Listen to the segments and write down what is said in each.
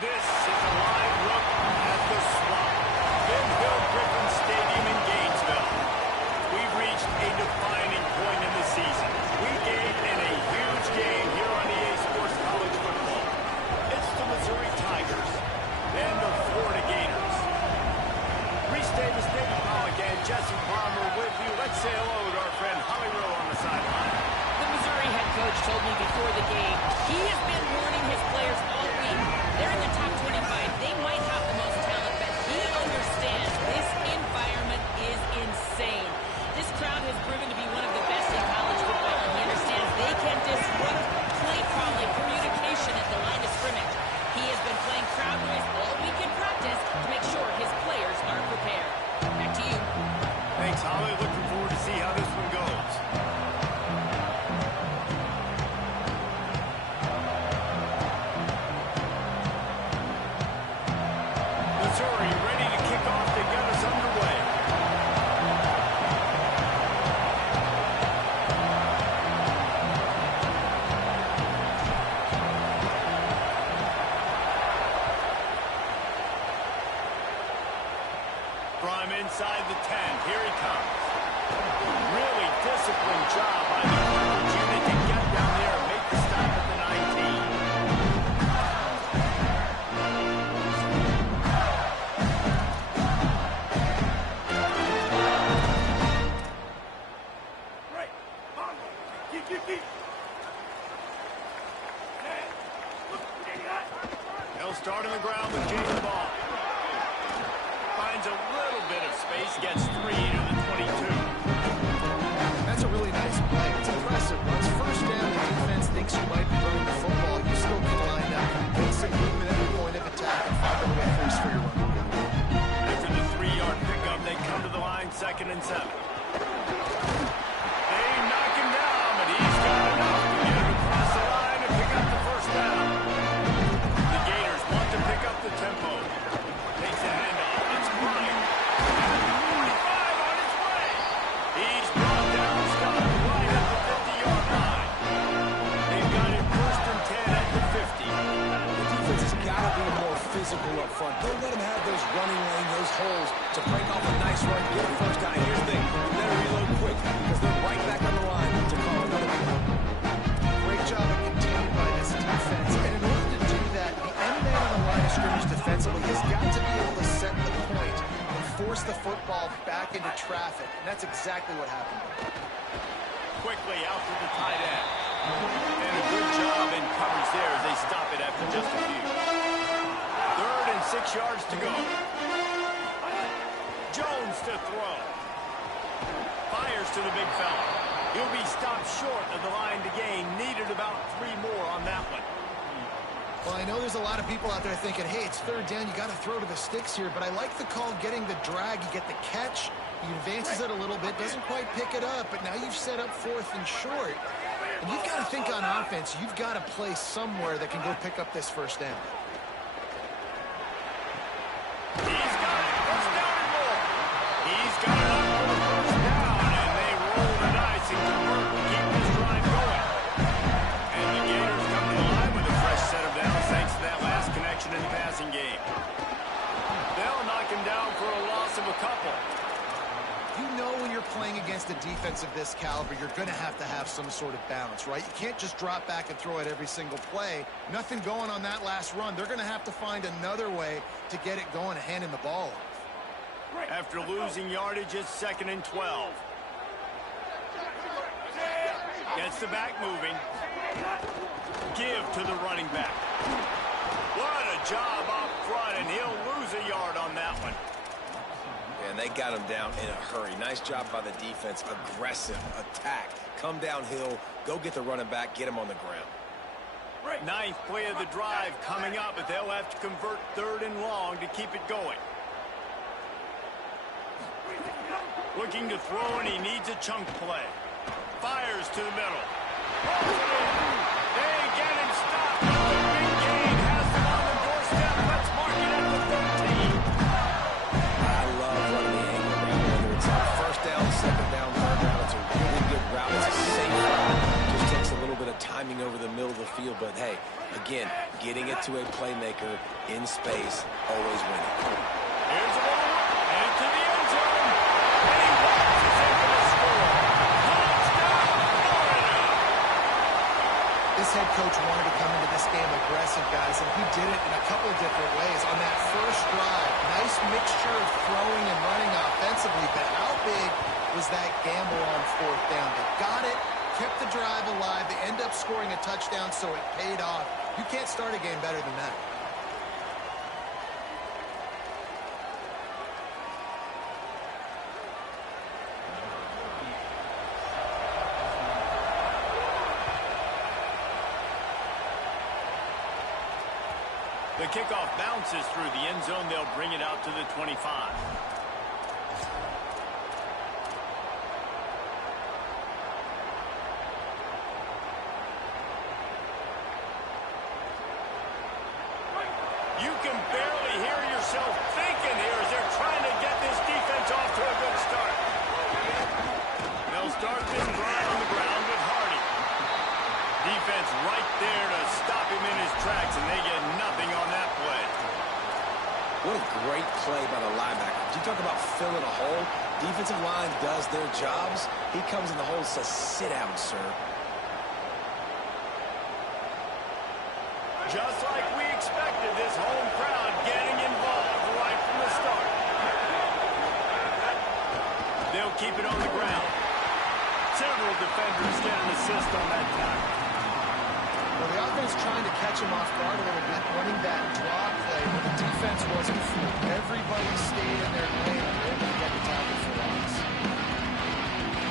This is a live look at the slot. Ben Hill Griffin Stadium in Gainesville. We've reached a defining point in the season. We gave in a huge game here on EA Sports College Football. It's the Missouri Tigers and the Florida Gators. Reese Davis, David Pollock, and Jesse Palmer with you. Let's say hello to our friend Holly Rowe on the sideline. The Missouri head coach told me before the game he has been warning his players all week. They're in the top 25. They might have the most talent, but he understands this environment is insane. This crowd has proven to be one of the best in college football, and he understands they can disrupt play calling, communication at the line of scrimmage. He has been playing crowd noise all week in practice to make sure his players are prepared. Back to you. Thanks, Holly. Looking forward to see how this one goes. Missouri ready to kick off to get us underway. Prime inside the 10. Here he comes. Really disciplined job by the Carthage unit to get down there and make the stop at the 19. They'll start on the ground with Jaden Ball. Finds a little bit of space, gets 3 to the 22. That's a really nice play. It's impressive. Once first down, the defense thinks you might be running the football. You still can line up, get some movement at the point of attack, and find a way first for your running game. After the 3-yard pickup, they come to the line, 2nd and 7. They knock him down, but he's got enough to get him across the line and pick up the first down. The Gators want to pick up the tempo. Takes the handoff. It's Bryant. And the 45 on its way. He's brought down, stopped right at the 50-yard line. They've got him 1st and 10 at the 50. The defense has got to be more physical up front. Don't let them have those running lane, those holes to break off a nice run, get a first down. Here's the thing, you better reload quick because they're right back on the line to call another play. Great job of containing by this defense. And in order to do that, the end man on the line of scrimmage defensively has got to be able to set the point and force the football back into traffic. And that's exactly what happened. Quickly out to the tight end. And a good job in coverage there as they stop it after just a few. 3rd and 6 yards to go. Jones to throw. Fires to the big fella. He'll be stopped short of the line to gain. Needed about 3 more on that one. Well, I know there's a lot of people out there thinking, hey, it's 3rd down, you got to throw to the sticks here, but I like the call getting the drag. You get the catch, he advances it a little bit, doesn't quite pick it up, but now you've set up 4th and short. And you've got to think on offense, you've got to play somewhere that can go pick up this first down. He's got it. First down and more. He's got it up for the first down, and they roll the dice and convert to keep this drive going. And the Gators come to the line with a fresh set of downs thanks to that last connection in the passing game. They'll knock him down for a loss of a couple. You know when you're playing against a defense of this caliber, you're going to have some sort of balance, right? You can't just drop back and throw it every single play. Nothing going on that last run. They're going to have to find another way to get it going and handing the ball off. After losing yardage, it's 2nd and 12. Gets the back moving. Give to the running back. What a job up front, and he'll lose a yard on that one. And they got him down in a hurry. Nice job by the defense. Aggressive attack. Come downhill. Go get the running back. Get him on the ground. 9th play of the drive coming up, but they'll have to convert 3rd and long to keep it going. Looking to throw, and he needs a chunk play. Fires to the middle. They get him stopped. The big gain has them on the doorstep. Let's mark it at the 13. I love running the angle route, whether it's on 1st down, 2nd down, 3rd down. It's a really good route. It's a safe route. Just takes a little bit of timing over the middle of the field, but hey, again, Again, getting it to a playmaker in space, always winning. Here's a little and to the end zone. And he watches it for the score. Touchdown, Florida! This head coach wanted to come into this game aggressive, guys, and he did it in a couple of different ways. On that first drive, nice mixture of throwing and running offensively, but how big was that gamble on fourth down? They got it, kept the drive alive. They end up scoring a touchdown, so it paid off. You can't start a game better than that. The kickoff bounces through the end zone. They'll bring it out to the 25. You can barely hear yourself thinking here as they're trying to get this defense off to a good start. They'll start this drive on the ground with Hardy. Defense right there to stop him in his tracks, and they get nothing on that play. What a great play by the linebacker. You talk about filling a hole. Defensive line does their jobs. He comes in the hole and says, sit down, sir. Just like we expected, this home crowd getting involved right from the start. They'll keep it on the ground. Several defenders get an assist on that tackle. Well, the offense trying to catch him off guard a little bit, running that draw play, but the defense wasn't fooled. Everybody stayed in their lane and were able to get the tackle for loss.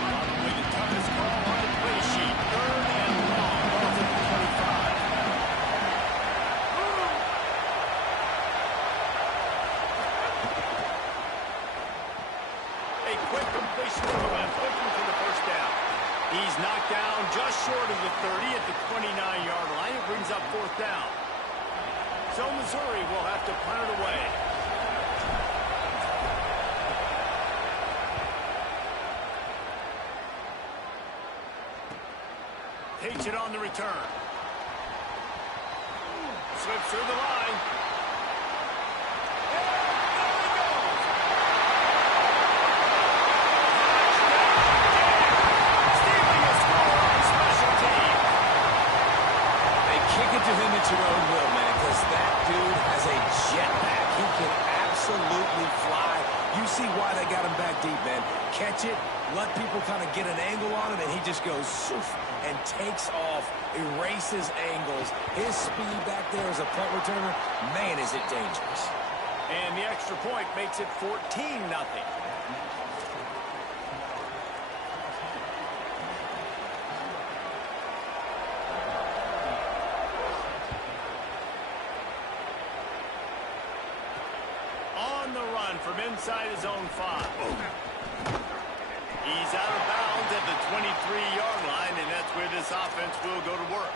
Probably the toughest call on the play sheet. Third and long. Ball's at the 25. A quick completion to the left, looking for the first down. He's knocked down just short of the 30 at the 29-yard line. It brings up fourth down. So Missouri will have to punt it away. Takes it on the return. Slips through the line. To him at your own will, man, because that dude has a jetpack. He can absolutely fly. You see why they got him back deep, man. Catch it, let people kind of get an angle on him, and he just goes soof and takes off, erases angles. His speed back there as a punt returner, man, is it dangerous. And the extra point makes it 14-0. From inside his own 5. He's out of bounds at the 23-yard line, and that's where this offense will go to work.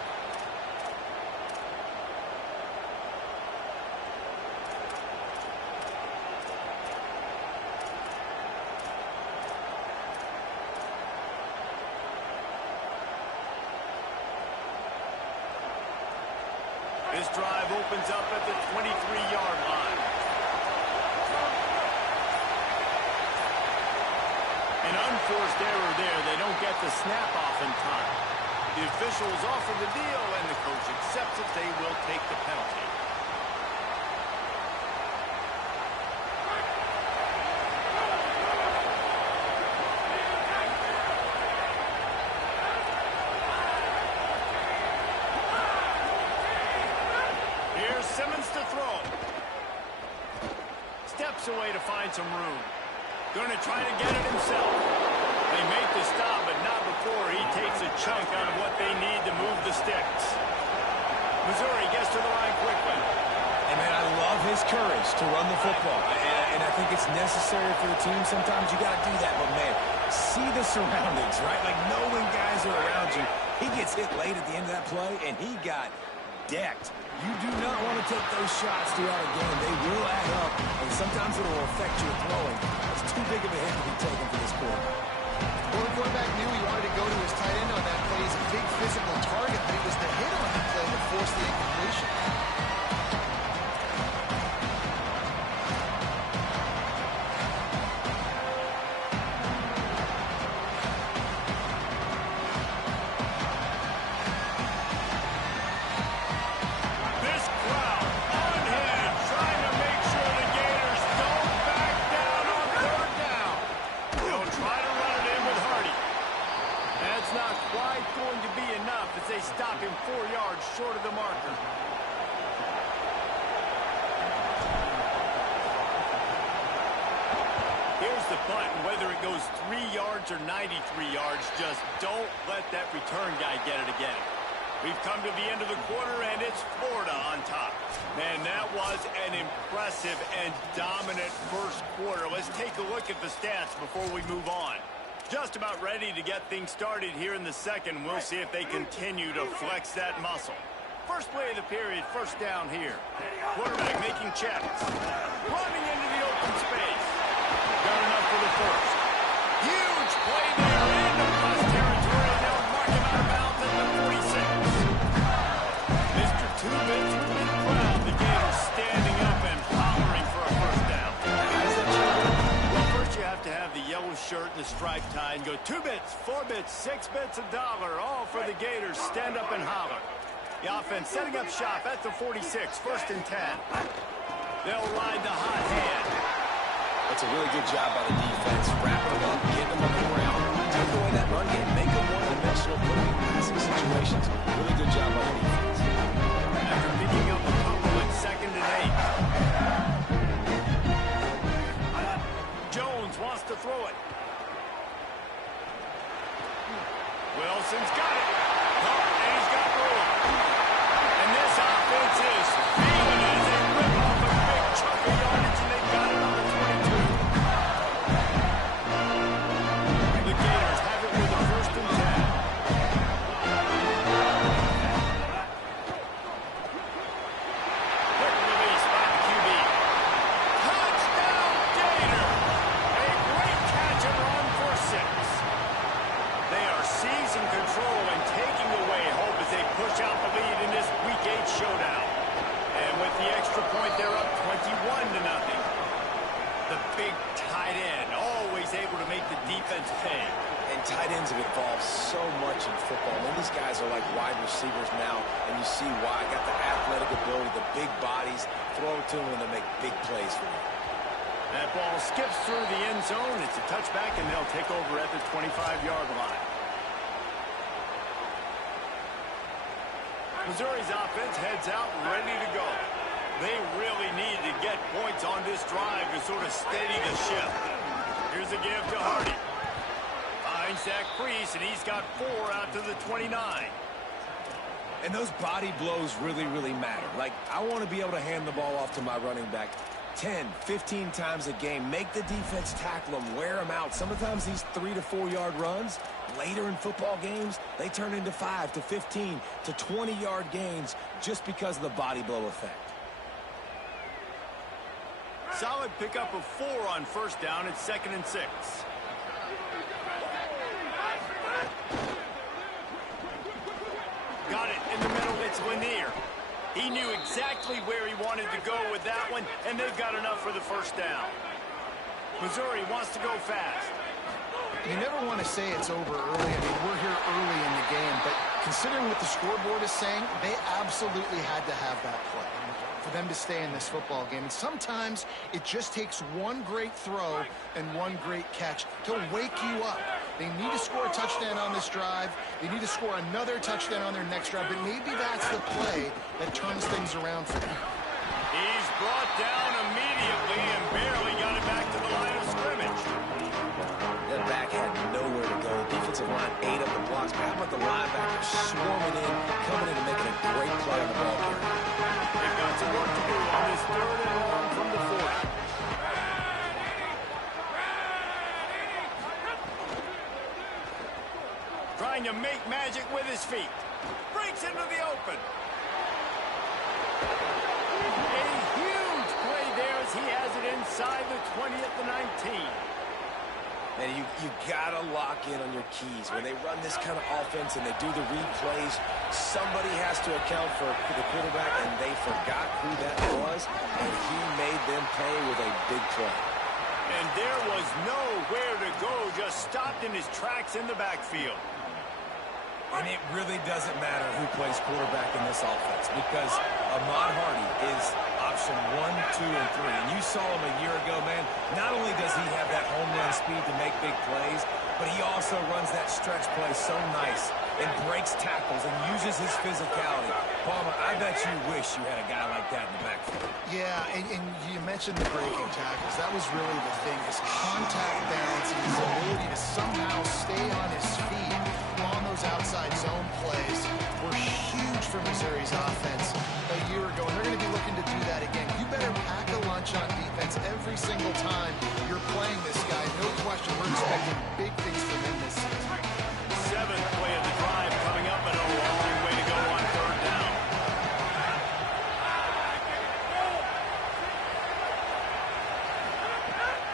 This drive opens up at the 23-yard line. An unforced error there. They don't get the snap off in time. The officials offer the deal, and the coach accepts it. They will take the penalty. Here's Simmons to throw. Steps away to find some room. Going to try to get it himself. They make the stop, but not before he takes a chunk out of what they need to move the sticks. Missouri gets to the line quickly. And, man, I love his courage to run the football. And I think it's necessary for the team. Sometimes you got to do that. But, man, see the surroundings, right? Like, know when guys are around you. He gets hit late at the end of that play, and he got decked. You do not want to take those shots throughout a game. They will add up, and sometimes it will affect your throwing. It's too big of a hit to be taken for this quarterback. Well, the quarterback knew he wanted to go to his tight end on that play. He's a big physical target, but it was the hit on the play that forced the incompletion. This crowd on hand, trying to make sure the Gators don't back down on third down. They'll try to run it in with Hardy. That's not quite going to be enough as they stop him 4 yards short of the marker. Here's the button. Whether it goes 3 yards or 93 yards, just don't let that return guy get it again. We've come to the end of the quarter, and it's Florida on top. Man, that was an impressive and dominant first quarter. Let's take a look at the stats before we move on. Just about ready to get things started here in the second. We'll see if they continue to flex that muscle. First play of the period, first down here. Quarterback making checks. Running into the open space. Got enough for the first. Huge play there into cross territory, and they'll mark him out of bounds at the 46. Mr. Two-Bits with the crowd. The Gators standing up and hollering for a first down. Well, first you have to have the yellow shirt and the striped tie and go 2 bits, 4 bits, 6 bits, $1, all for the Gators. Stand up and holler. The offense setting up shop at the 46, first and 10. They'll ride the hot hand. That's a really good job by the defense. Wrap them up, get them on the ground. Take away that run game, make them one-dimensional, put them in passing situations. Really good job by the defense. After picking up a couple at 2nd and 8. Jones wants to throw it. Wilson's got it. Oh, and he's got room. And this offense is feeling as they rip off a big chunk of yardage, and they've got it on the 22. The Gators have it with a first and 10. Quick release by the QB. Touchdown, Gator! A great catch and run for 6. They are seizing control and taking away hope as they push out the lead in this Week 8 showdown. And with the extra point, they're up 21-0. The big tight end, always able to make the defense pay. And tight ends have evolved so much in football. I mean, these guys are like wide receivers now, and you see why. Got the athletic ability, the big bodies. Throw it to them and they make big plays for you. That ball skips through the end zone. It's a touchback, and they'll take over at the 25-yard line. Missouri's offense heads out ready to go. They really need to get points on this drive to sort of steady the ship. Here's a give to Hardy. Finds Zach Priest, and he's got 4 out to the 29. And those body blows really, really matter. Like, I want to be able to hand the ball off to my running back 10, 15 times a game. Make the defense tackle them, wear them out. Sometimes these 3 to 4 yard runs, later in football games, they turn into 5 to 15 to 20 yard gains just because of the body blow effect. Solid pickup of 4 on first down. It's 2nd and 6. Got it in the middle. It's Lanier. He knew exactly where he wanted to go with that one, and they've got enough for the first down. Missouri wants to go fast. You never want to say it's over early. I mean, we're here early in the game, but considering what the scoreboard is saying, they absolutely had to have that play for them to stay in this football game. And sometimes it just takes one great throw and one great catch to wake you up. They need to score a touchdown on this drive. They need to score another touchdown on their next drive, but maybe that's the play that turns things around for them. He's brought down immediately and barely got it back to the line of scrimmage. That back had nowhere to go. Defensive line ate up the blocks. But how about the linebackers swarming in, coming in and making a great play on the ball carrier? They've got some work to do on this 3rd and long from the 40. Trying to make magic with his feet. Breaks into the open. A huge play there as he has it inside the 20 at the 19. And you gotta lock in on your keys. When they run this kind of offense and they do the replays, somebody has to account for the quarterback, and they forgot who that was, and he made them pay with a big play. And there was nowhere to go, just stopped in his tracks in the backfield. And it really doesn't matter who plays quarterback in this offense, because Ahmad Hardy is option 1, 2, and 3. And you saw him a year ago, man. Not only does he have that home run speed to make big plays, but he also runs that stretch play so nice and breaks tackles and uses his physicality. Palmer, I bet you wish you had a guy like that in the backfield. Yeah, and you mentioned the breaking tackles. That was really the thing. His contact balance and his ability to somehow stay on his feet on those outside zone plays were huge for Missouri's offense a year ago, and they're going to be looking to do that again. You better pack a lunch on defense every single time you're playing this guy. No question, we're expecting big things from him this season. 7th play of the drive coming up, and a long way to go on 3rd down.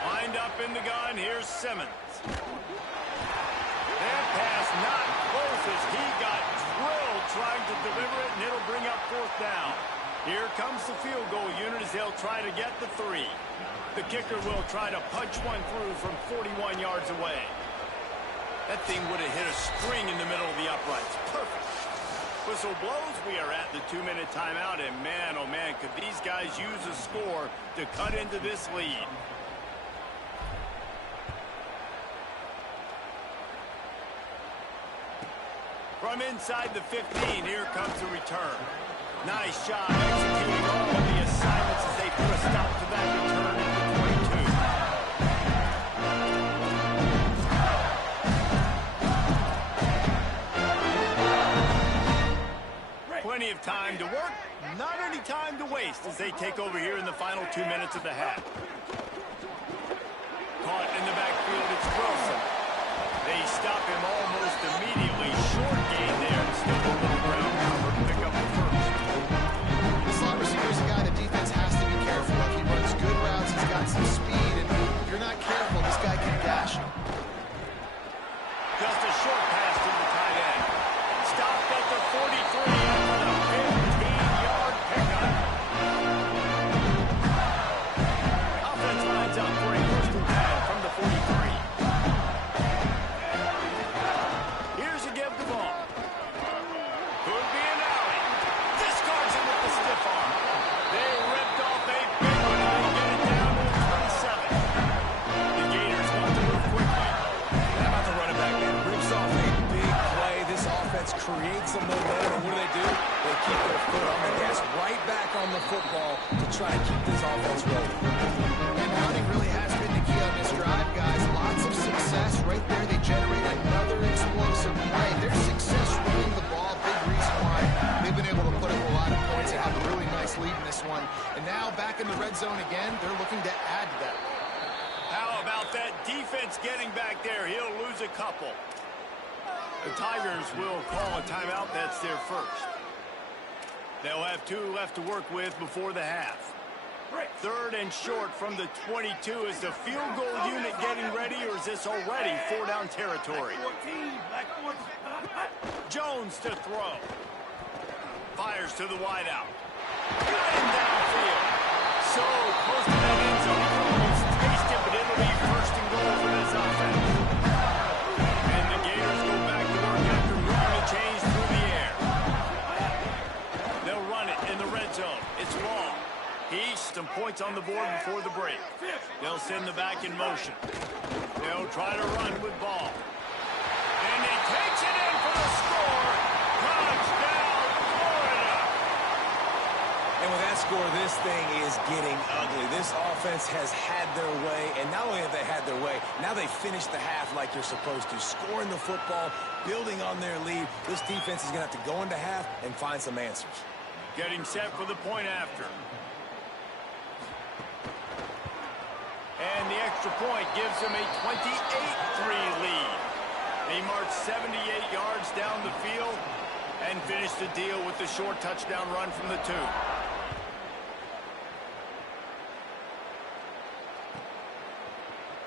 Lined up in the gun, here's Simmons. That pass not close as he got drilled trying to deliver it, and it'll bring up 4th down. Here comes the field goal unit as they'll try to get the 3. The kicker will try to punch one through from 41 yards away. That thing would have hit a string in the middle of the uprights. Perfect. Whistle blows. We are at the 2-minute timeout, and man, oh man, could these guys use a score to cut into this lead. From inside the 15, here comes the return. Nice job executing all of the assignments as they put a stop to that return at the 22. Plenty of time to work, not any time to waste as they take over here in the final 2 minutes of the half. Caught in the backfield, it's Wilson. They stop him almost immediately. Short gain there, and still a little ground cover to pick up the first. The slot receiver is a guy the defense has to be careful of. He runs good routes, he's got some speed, and if you're not careful, this guy can gash you. Just a short pass to the tight end. Stopped at the 43 after the 15-yard pickup. Offense lines up for a 1st and 10 from the 43. Here's a give the ball. Could be an alley. Discards him with the stiff arm. They ripped off a big one and they get it down to the 27. The Gators want to move quickly. How about the running back, man? Rips off a big play. This offense creates some momentum, and what do? They keep their foot on the gas, right back on the football to try to keep this offense rolling. And running really has been the key on this drive, guys. Lots of success right there. They generate another explosive play. Their success running the ball, big reason why they've been able to put up a lot of points and have a really nice lead in this one. And now back in the red zone again, they're looking to add to that lead. How about that defense getting back there? He'll lose a couple. The Tigers will call a timeout. That's their first. They'll have 2 left to work with before the half. 3rd and short from the 22. Is the field goal unit getting ready, or is this already 4-down territory? Jones to throw. Fires to the wideout. Got him downfield. So close to that end zone. You can almost taste it, but it'll be 1st and goal for this offense. And the Gators go back to work after moving the chains through the air. They'll run it in the red zone. It's long. East, some points on the board before the break. They'll send the back in motion. They'll try to run with ball. And he takes it in for the score. Touchdown, Florida. And with that score, this thing is getting ugly. This offense has had their way, and not only have they had their way, now they finished the half like you're supposed to, scoring the football, building on their lead. This defense is going to have to go into half and find some answers. Getting set for the point after. And the extra point gives them a 28-3 lead. They march 78 yards down the field and finish the deal with the short touchdown run from the 2.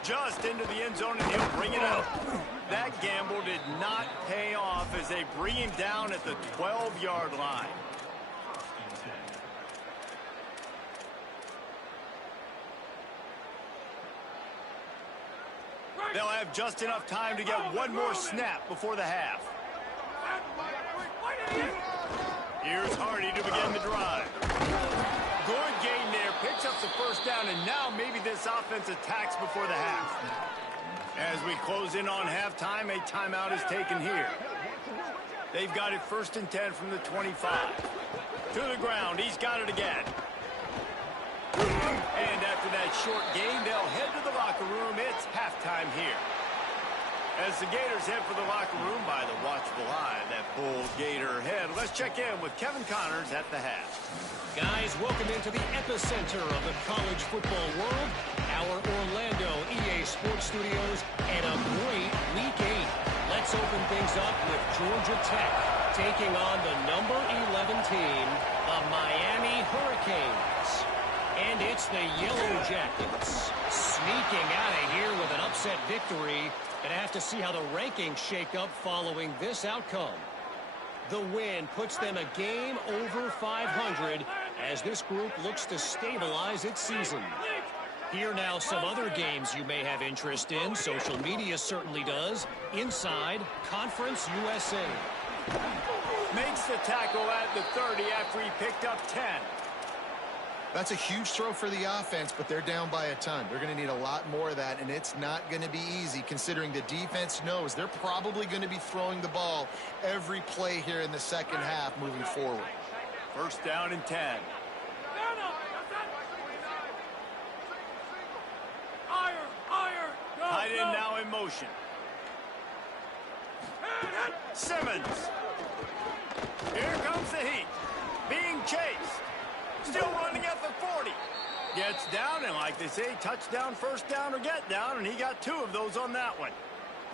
Just into the end zone, and he'll bring it up. That gamble did not pay off as they bring him down at the 12-yard line. They'll have just enough time to get one more snap before the half. Here's Hardy to begin the drive. Good gain there, picks up the first down, and now maybe this offense attacks before the half. As we close in on halftime, a timeout is taken here. They've got it 1st and 10 from the 25. To the ground, he's got it again. And after that short gain, they'll head to the locker room. It's halftime here. As the Gators head for the locker room by the watchful eye, that Bull Gator head. Let's check in with Kevin Connors at the half. Guys, welcome into the epicenter of the college football world, our Orlando EA Sports Studios, and a great Week 8. Let's open things up with Georgia Tech taking on the number 11 team, the Miami Hurricanes. And it's the Yellow Jackets sneaking out of here with an upset victory. Gonna have to see how the rankings shake up following this outcome. The win puts them a game over 500 as this group looks to stabilize its season. Here now some other games you may have interest in. Social media certainly does. Inside Conference USA. Makes the tackle at the 30 after he picked up 10. That's a huge throw for the offense, but they're down by a ton. They're going to need a lot more of that, and it's not going to be easy considering the defense knows they're probably going to be throwing the ball every play here in the second half moving forward. 1st down and 10. Tight end now in motion. Simmons. Here comes the heat. Being chased. Still running at the 40. Gets down, and like they say, touchdown, 1st down, or get down, and he got 2 of those on that one.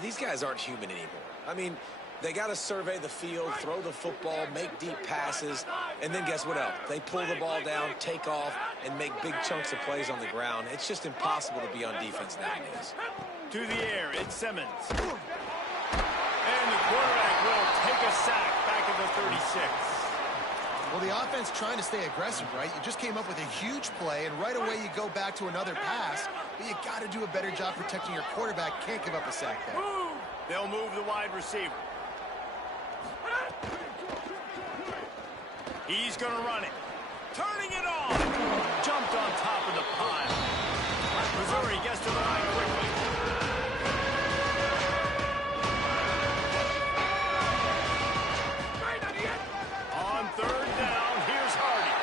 These guys aren't human anymore. I mean, they got to survey the field, throw the football, make deep passes, and then guess what else? They pull the ball down, take off, and make big chunks of plays on the ground. It's just impossible to be on defense nowadays. To the air, it's Simmons. And the quarterback will take a sack back at the 36. Well, the offense trying to stay aggressive, right? You just came up with a huge play, and right away you go back to another pass, but you got to do a better job protecting your quarterback. Can't give up a sack there. They'll move the wide receiver. He's going to run it. Turning it on. Jumped on top of the pile. Missouri gets to the line quickly. On 3rd down, here's Hardy.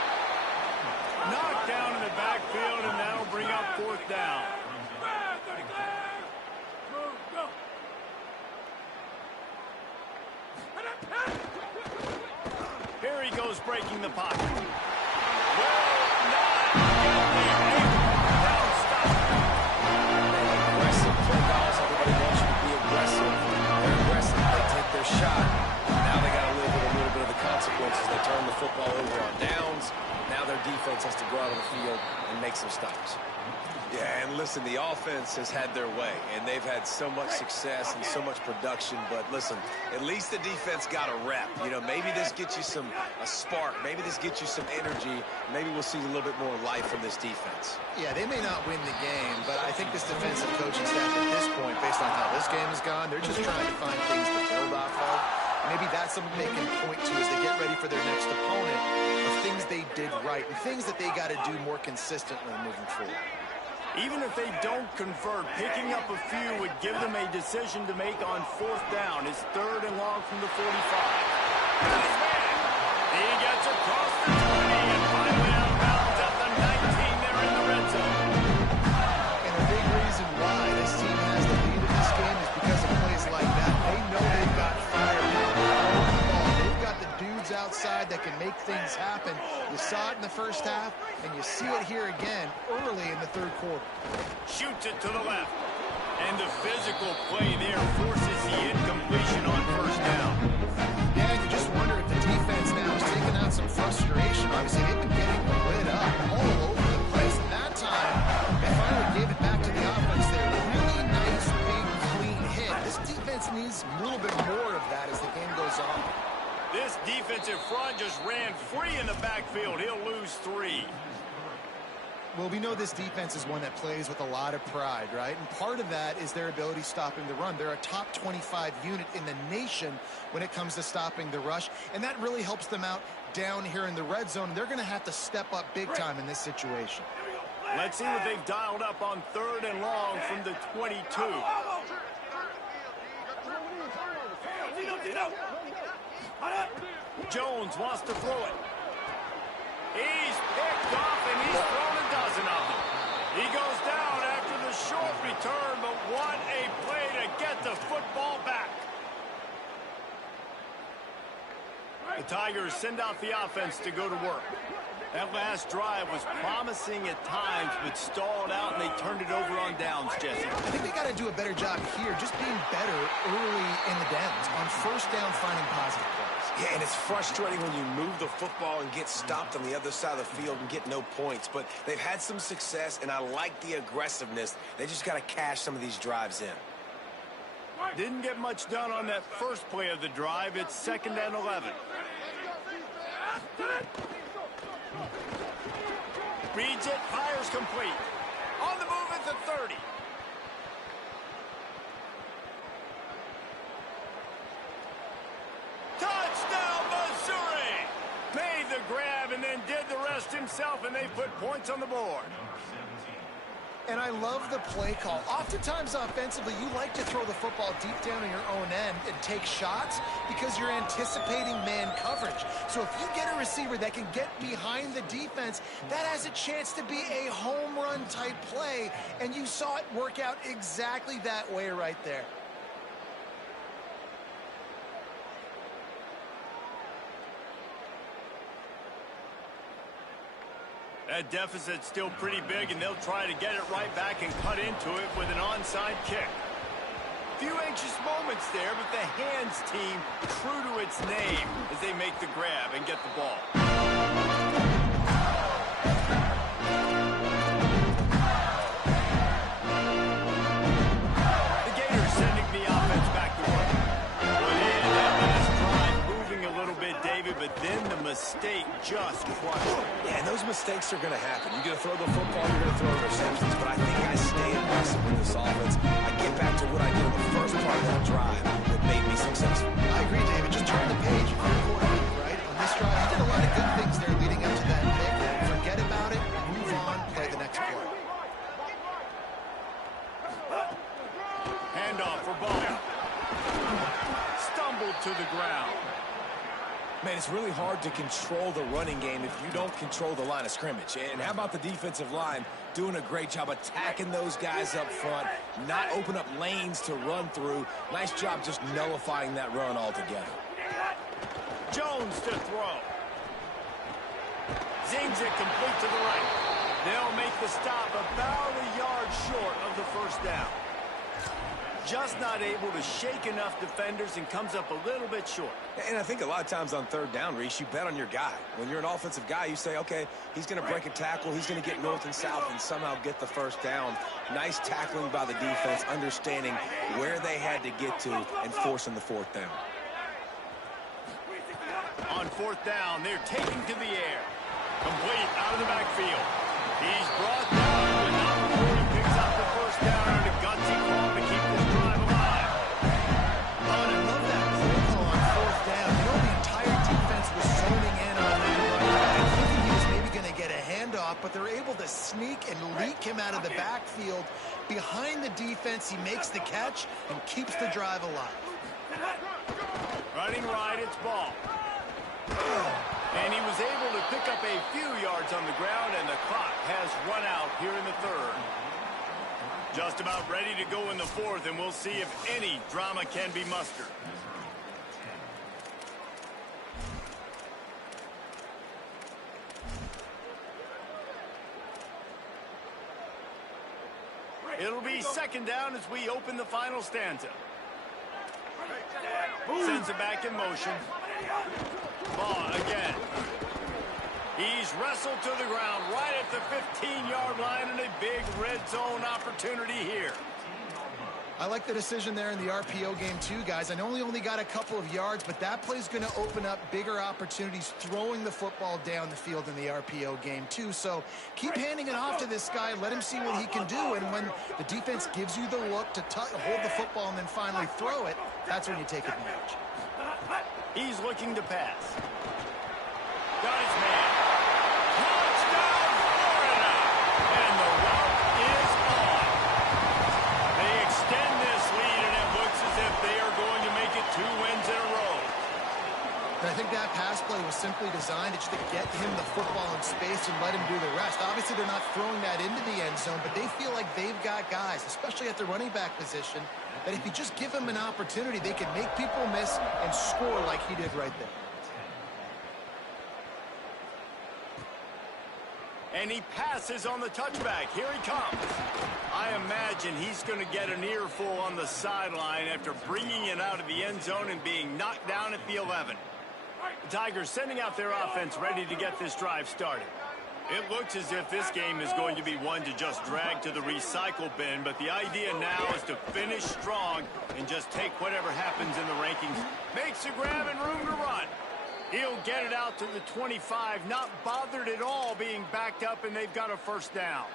Knocked down in the backfield, and that'll bring up 4th down. Here he goes, breaking the pocket. Will not get there. Down, stop. Aggressive play calls. Everybody wants you to be aggressive. They're aggressive. They take their shot. Now they got to live with a little bit of the consequences. They turn the football over on downs. Now their defense has to go out on the field and make some stops. Yeah, and listen, the offense has had their way, and they've had so much success and so much production. But listen, at least the defense got a rep. You know, maybe this gets you a spark. Maybe this gets you some energy. Maybe we'll see a little bit more life from this defense. Yeah, they may not win the game, but I think this defensive coaching staff at this point, based on how this game has gone, they're just trying to find things to build off of. Maybe that's something they can point to as they get ready for their next opponent, of things they did right and things that they got to do more consistently moving forward. Even if they don't convert, picking up a few would give them a decision to make on 4th down. It's 3rd and long from the 45. He gets across the 20 and finally out of bounds at the 19 there in the red zone. And a big reason why this team has the lead in this game is because of plays like that. They know they've got fire. They've got the dudes outside that can make things happen. You saw it in the 1st half, and you see it here again early in the 3rd quarter. Shoots it to the left. And the physical play there forces the incompletion on 1st down. Yeah, and you just wonder if the defense now is taking out some frustration. Obviously, they've been getting lit up all over the place. And that time, they finally gave it back to the offense there. They really defensive front just ran free in the backfield. He'll lose 3. Well, we know this defense is one that plays with a lot of pride, right? And part of that is their ability stopping the run. They're a top 25 unit in the nation when it comes to stopping the rush, and that really helps them out down here in the red zone. They're going to have to step up big time in this situation. Let's see what they've dialed up on 3rd and long from the 22. Jones wants to throw it. He's picked off, and he's thrown a dozen of them. He goes down after the short return, but what a play to get the football back. The Tigers send out the offense to go to work. That last drive was promising at times, but stalled out, and they turned it over on downs, Jesse. I think they got to do a better job here, just being better early in the downs, on first down, finding positive plays. Yeah, and it's frustrating when you move the football and get stopped on the other side of the field and get no points. But they've had some success, and I like the aggressiveness. They just got to cash some of these drives in. Didn't get much done on that first play of the drive. It's 2nd and 11. Reads it, fires complete. On the move at the 30. Touchdown, Missouri! Made the grab and then did the rest himself, and they put points on the board. And I love the play call. Oftentimes offensively, you like to throw the football deep down on your own end and take shots because you're anticipating man coverage. So if you get a receiver that can get behind the defense, that has a chance to be a home run type play. And you saw it work out exactly that way right there. That deficit's still pretty big, and they'll try to get it right back and cut into it with an onside kick. Few anxious moments there, but the hands team true to its name as they make the grab and get the ball. The Gators sending the offense back to work. Put in that last drive, moving a little bit, David, but then the mistake just crushed it. Yeah, and those mistakes are going to happen. You're going to throw the football, you're going to throw interceptions, but I think I stay aggressive with this offense. I get back to what I did in the first part of that drive that made me successful. I agree, David. Just turn the page if you're quarterback, right? On this drive, he did a lot of good things there leading up to that pick. Forget about it, move on, play the next play. Handoff for Ball. Stumbled to the ground. Man, it's really hard to control the running game if you don't control the line of scrimmage. And how about the defensive line doing a great job attacking those guys up front, not open up lanes to run through. Nice job just nullifying that run altogether. Jones to throw. Zings it complete to the right. They'll make the stop about a yard short of the first down. Just not able to shake enough defenders and comes up a little bit short. And I think a lot of times on 3rd down, Reese, you bet on your guy. When you're an offensive guy, you say, okay, he's going to break a tackle, he's going to get north and south and somehow get the first down. Nice tackling by the defense, understanding where they had to get to and forcing the 4th down. On 4th down, they're taking to the air. Complete out of the backfield. He's brought down, but not before he picks up the first down and a gutsy call to keep this drive alive. Oh, and I love that play call on 4th down. You know, the entire defense was zoning in on that run. I'm thinking he was maybe going to get a handoff, but they're able to sneak and leak him out of the backfield. Behind the defense, he makes the catch and keeps the drive alive. Running right, it's Ball. And he was able to pick up a few yards on the ground, and the clock has run out here in the 3rd. Just about ready to go in the 4th, and we'll see if any drama can be mustered. It'll be 2nd down as we open the final stanza. Sends it back in motion. Ball again. He's wrestled to the ground right at the 15-yard line, and a big red zone opportunity here. I like the decision there in the RPO game too, guys. I know he only got a couple of yards, but that play's going to open up bigger opportunities throwing the football down the field in the RPO game too. So keep handing it off to this guy. Let him see what he can do. And when the defense gives you the look to hold the football and then finally throw it, that's when you take advantage. He's looking to pass. Got his man. Touchdown, Florida! And the route is on. They extend this lead, and it looks as if they are going to make it 2 wins in a row. And I think that pass play was simply designed just to get him the football in space and let him do the rest. Obviously, they're not throwing that into the end zone, but they feel like they've got guys, especially at the running back position, that if you just give them an opportunity, they can make people miss and score like he did right there. And he passes on the touchback. Here he comes. I imagine he's going to get an earful on the sideline after bringing it out of the end zone and being knocked down at the 11. The Tigers sending out their offense ready to get this drive started. It looks as if this game is going to be one to just drag to the recycle bin, but the idea now is to finish strong and just take whatever happens in the rankings. Makes a grab and room to run. He'll get it out to the 25, not bothered at all being backed up, and they've got a first down.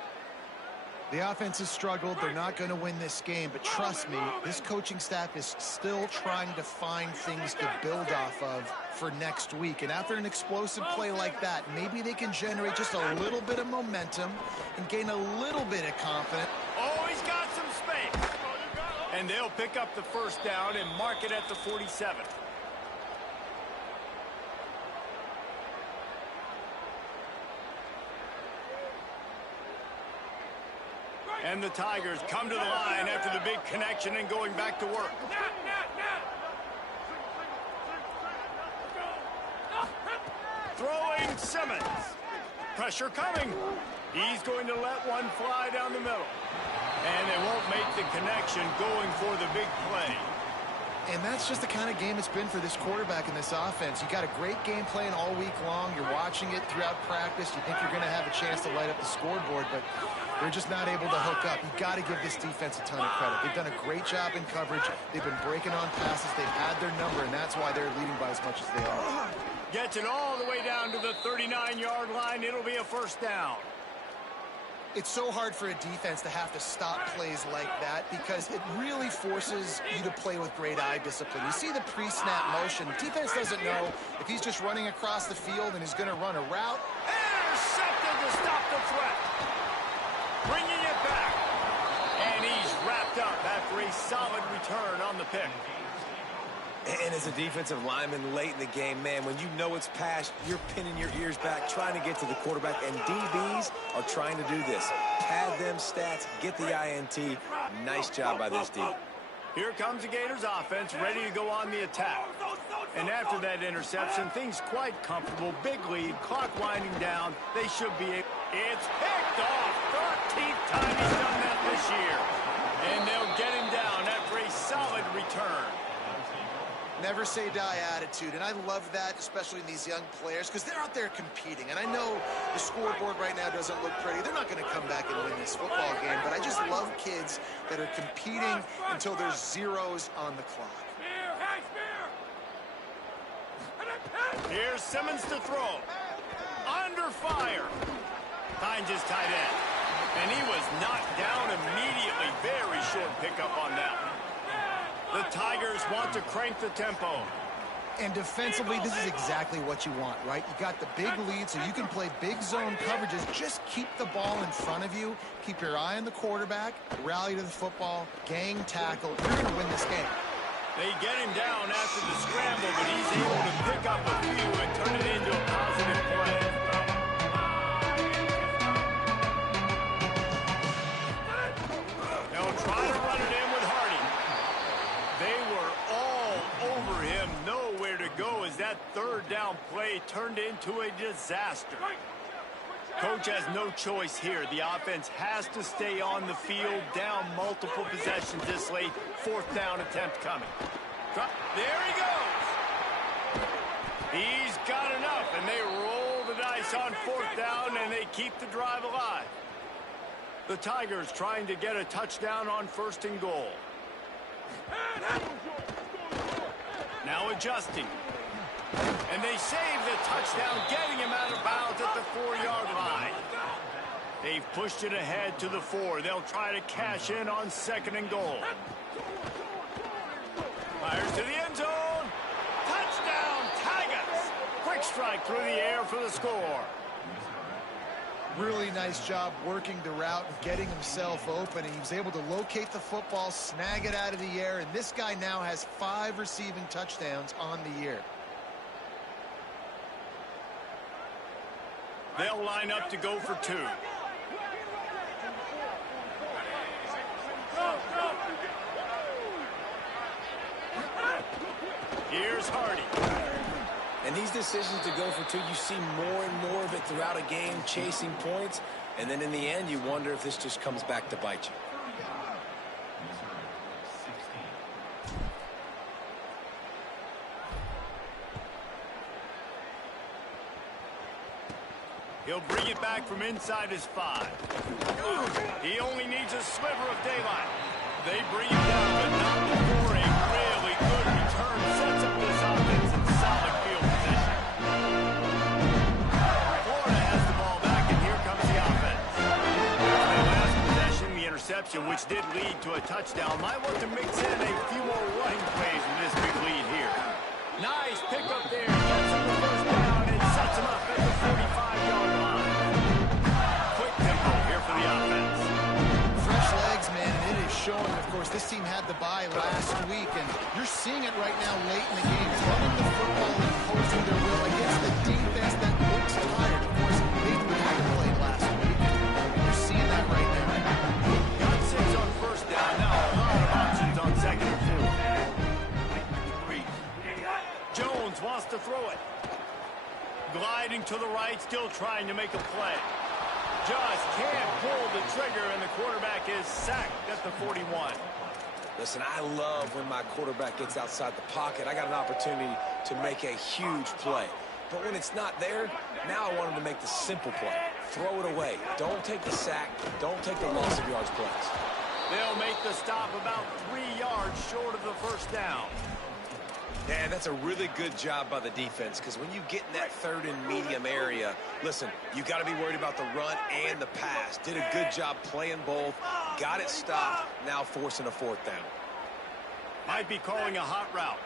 The offense has struggled. They're not going to win this game, but trust me, this coaching staff is still trying to find things to build off of for next week. And after an explosive play like that, maybe they can generate just a little bit of momentum and gain a little bit of confidence. Oh, he's got some space. And they'll pick up the first down and mark it at the 47. And the Tigers come to the line after the big connection and going back to work. Throwing Simmons. Pressure coming. He's going to let one fly down the middle. And they won't make the connection going for the big play. And that's just the kind of game it's been for this quarterback in this offense. You got a great game plan all week long. You're watching it throughout practice. You think you're going to have a chance to light up the scoreboard, but they're just not able to hook up. You got to give this defense a ton of credit. They've done a great job in coverage. They've been breaking on passes. They've had their number, and that's why they're leading by as much as they are. Gets it all the way down to the 39-yard line. It'll be a first down. It's so hard for a defense to have to stop plays like that because it really forces you to play with great eye discipline. You see the pre-snap motion. Defense doesn't know if he's just running across the field and he's going to run a route. Intercepted to stop the threat. Bringing it back. And he's wrapped up after a solid return on the pick. And as a defensive lineman late in the game, man, when you know it's past, you're pinning your ears back, trying to get to the quarterback, and DBs are trying to do this. Pad them stats, get the INT. Nice job by this D. Here comes the Gators offense, ready to go on the attack. And after that interception, things quite comfortable. Big lead, clock winding down. They should be able. It's picked off. 13th time he's done that this year. And they'll get him down after a solid return. Never say die attitude, and I love that, especially in these young players, because they're out there competing. And I know the scoreboard right now doesn't look pretty. They're not going to come back and win this football game, but I just love kids that are competing until there's zeros on the clock. Here's Simmons to throw. Under fire. Finds his tight end. And he was knocked down immediately. Very short pickup on that. The Tigers want to crank the tempo. And defensively, this is exactly what you want, right? You got the big lead, so you can play big zone coverages. Just keep the ball in front of you. Keep your eye on the quarterback. Rally to the football. Gang tackle. You're going to win this game. They get him down after the scramble, but he's able to pick up a few and turn it into a positive play. They'll try to run it in with Hardy. They were all over him, nowhere to go as that third down play turned into a disaster. Coach has no choice here. The offense has to stay on the field, down multiple possessions this late. Fourth down attempt coming. There he goes. He's got enough, and they roll the dice on fourth down, and they keep the drive alive. The Tigers trying to get a touchdown on 1st and goal. Now adjusting. And they save the touchdown, getting him out of bounds at the 4-yard line. They've pushed it ahead to the 4. They'll try to cash in on 2nd and goal. Fires to the end zone. Touchdown, Tigers. Quick strike through the air for the score. Really nice job working the route and getting himself open. And he was able to locate the football, snag it out of the air, and this guy now has 5 receiving touchdowns on the year. They'll line up to go for 2. Here's Hardy. And these decisions to go for 2, you see more and more of it throughout a game, chasing points. And then in the end, you wonder if this just comes back to bite you. He'll bring it back from inside his 5. He only needs a sliver of daylight. They bring it down, but not before a really good return sets up this offense in solid field position. Florida has the ball back, and here comes the offense. Their last possession, the interception, which did lead to a touchdown, might want to mix in a few more running plays with this big lead here. Nice pickup there. Gets him the first down and sets him up at the 45-yard line. Quick tempo here for the offense. Fresh legs, man, and it is showing. Of course, this team had the bye last week, and you're seeing it right now late in the game. Running the football and imposing their will against the defense that looks tired. Of course, they hadn't played last week. You're seeing that right now. Got 6 on first down. Now a lot of options on 2nd and 4. Jones wants to throw it. Gliding to the right, still trying to make a play. Just can't pull the trigger, and the quarterback is sacked at the 41. Listen, I love when my quarterback gets outside the pocket. I got an opportunity to make a huge play. But when it's not there, now I want him to make the simple play. Throw it away. Don't take the sack. Don't take the loss of yards plays. They'll make the stop about 3 yards short of the first down. Yeah, that's a really good job by the defense, because when you get in that 3rd and medium area, listen, you got to be worried about the run and the pass. Did a good job playing both, got it stopped, now forcing a 4th down. Might be calling a hot route.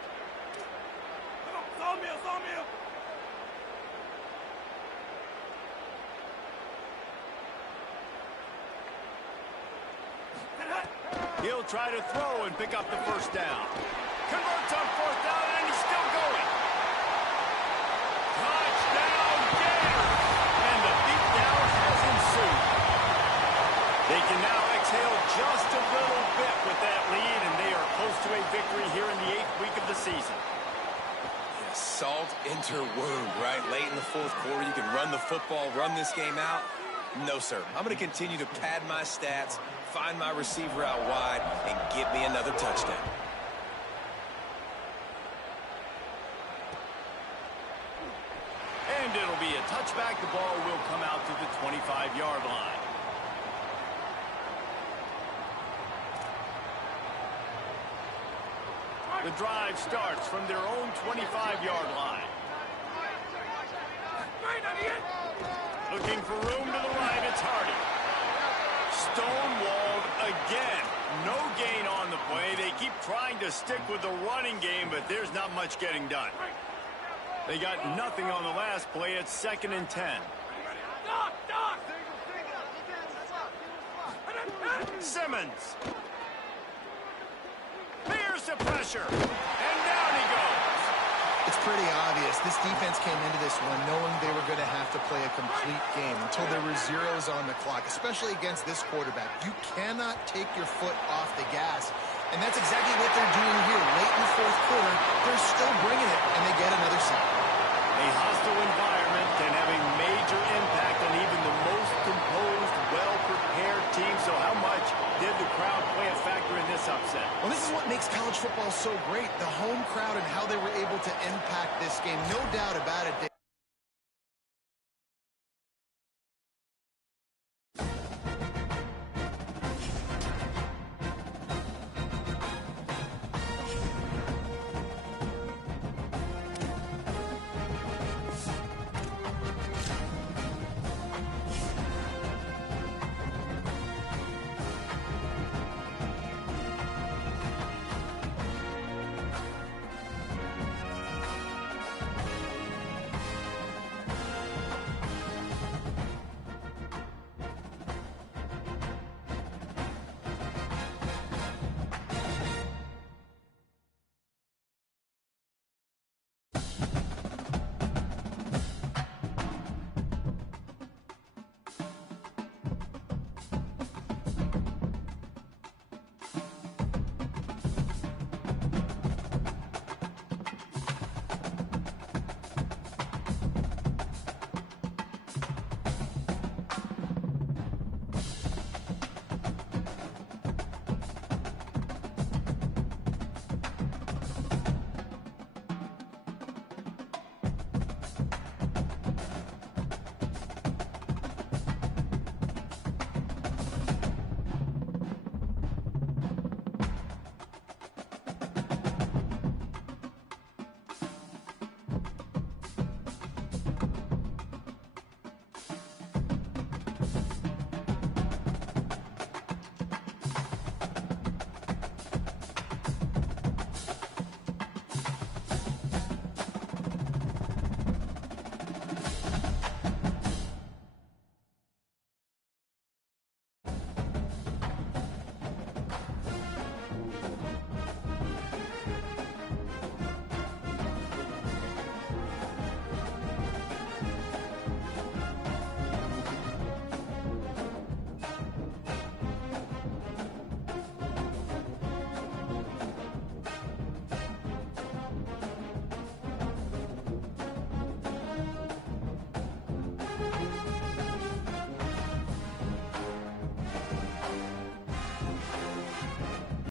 He'll try to throw and pick up the first down. Converts on 4th down, and he's still going. Touchdown, Gators! And the beatdown has ensued. They can now exhale just a little bit with that lead, and they are close to a victory here in the 8th week of the season. Yeah, salt into wound, right? Late in the 4th quarter, you can run the football, run this game out. No, sir. I'm going to continue to pad my stats, find my receiver out wide, and get me another touchdown. And it'll be a touchback. The ball will come out to the 25-yard line. The drive starts from their own 25-yard line. Looking for room to the right, it's Hardy. Stonewalled again. No gain on the play. They keep trying to stick with the running game, but there's not much getting done. They got nothing on the last play. It's 2nd and 10. Simmons. Here's the pressure. And down he goes. It's pretty obvious. This defense came into this one knowing they were going to have to play a complete game until there were zeros on the clock, especially against this quarterback. You cannot take your foot off the gas. And that's exactly what they're doing here. Late in the 4th quarter, they're still bringing it, and they get another sack. A hostile environment can have a major impact on even the most composed, well-prepared team. So how much did the crowd play a factor in this upset? Well, this is what makes college football so great, the home crowd and how they were able to impact this game. No doubt about it, Dave.